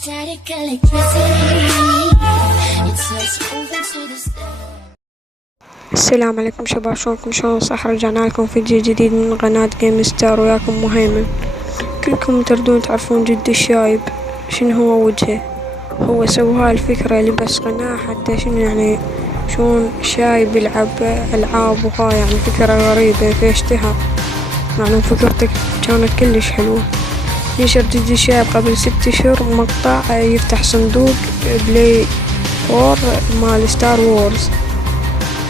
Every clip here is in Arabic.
Static electricity. It's us moving to the stars. السلام عليكم شباب، شلونكم؟ شلون صح؟ رجعنا لكم فيديو جديد من قناة جيم ستار، وياكم مهيمن. كلكم تردون تعرفون جدي الشايب شنو هو وجهه. هو سوى هاي الفكرة لبس قناع حتى شنو يعني شلون شايب يلعب ألعاب، وهاي يعني فكرة غريبة في اشتهر، يعني فكرته كانت كلش حلوة. نشر جدي الشايب قبل 6 أشهر مقطع يفتح صندوق بلاي 4 مال ستار وورز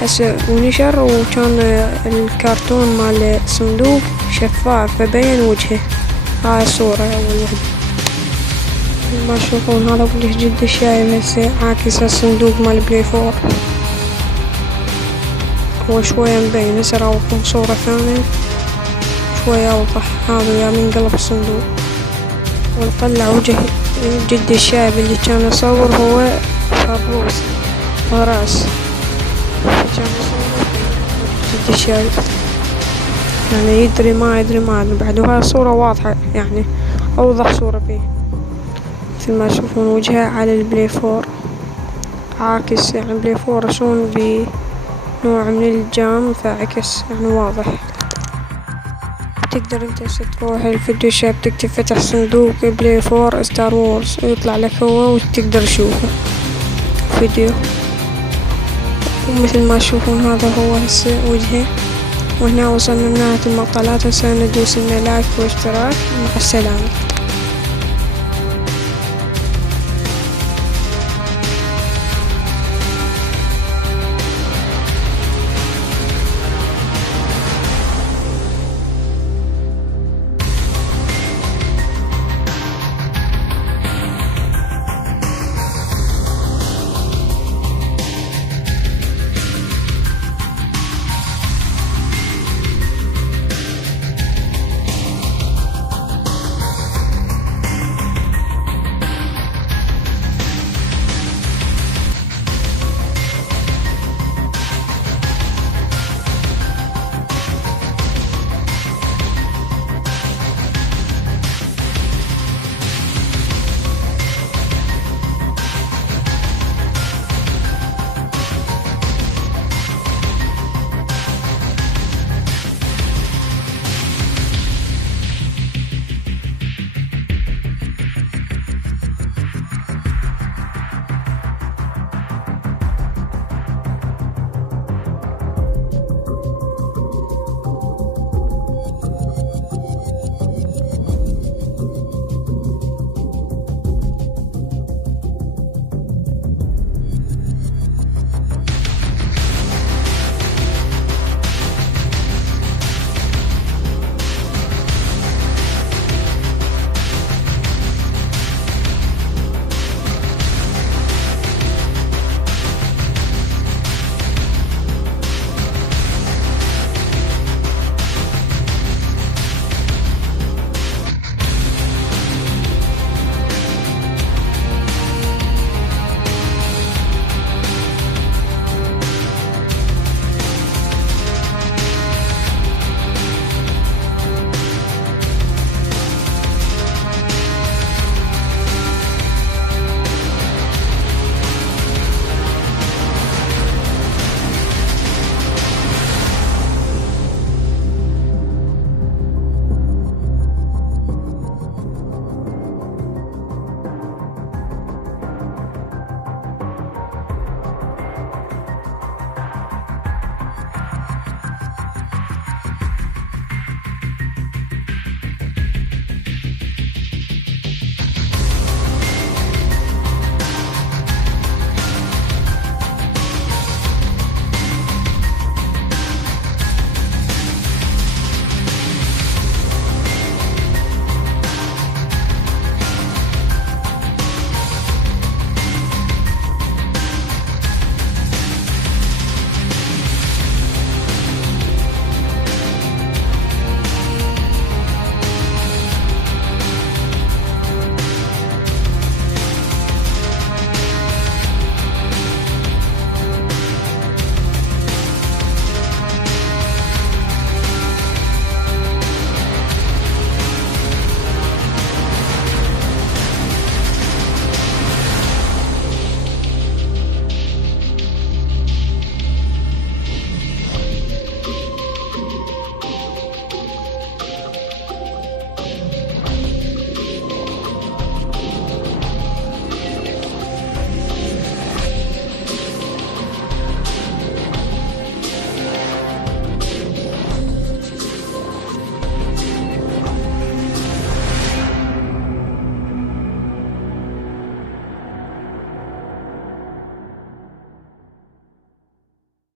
هسه، ونشر وكان الكرتون مال الصندوق شفاف فبين وجهه. هاي الصورة أول وحدة ما تشوفون، هذا وجه جدي الشايب هسه عاكس الصندوق مال بلاي 4. هو شوية مبين، هسه راوكم صورة ثانية شوية أوضح. هذا يا من قلب الصندوق، ونطلع وجه جدي الشايب اللي كان يصور هو فروس وراس. كان يصور جدي الشايب يعني يدري ما يدري ما أدري بعد. وهاي الصورة واضحة يعني أوضح صورة فيه، مثل ما تشوفون وجهه على البلاي 4 عاكس، يعني بلاي 4 شلون بنوع من الجام فعكس يعني واضح. تقدر انت تروح الفيديو شاب تكتب فتح صندوق بلاي 4 ستار وورز ويطلع لك هو وتقدر تشوفه فيديو. ومثل ما تشوفون هذا هو هسه وجهه. وهنا وصلنا لنهاية المقطع، لا تنسوا ندوس لايك واشتراك. مع السلامة.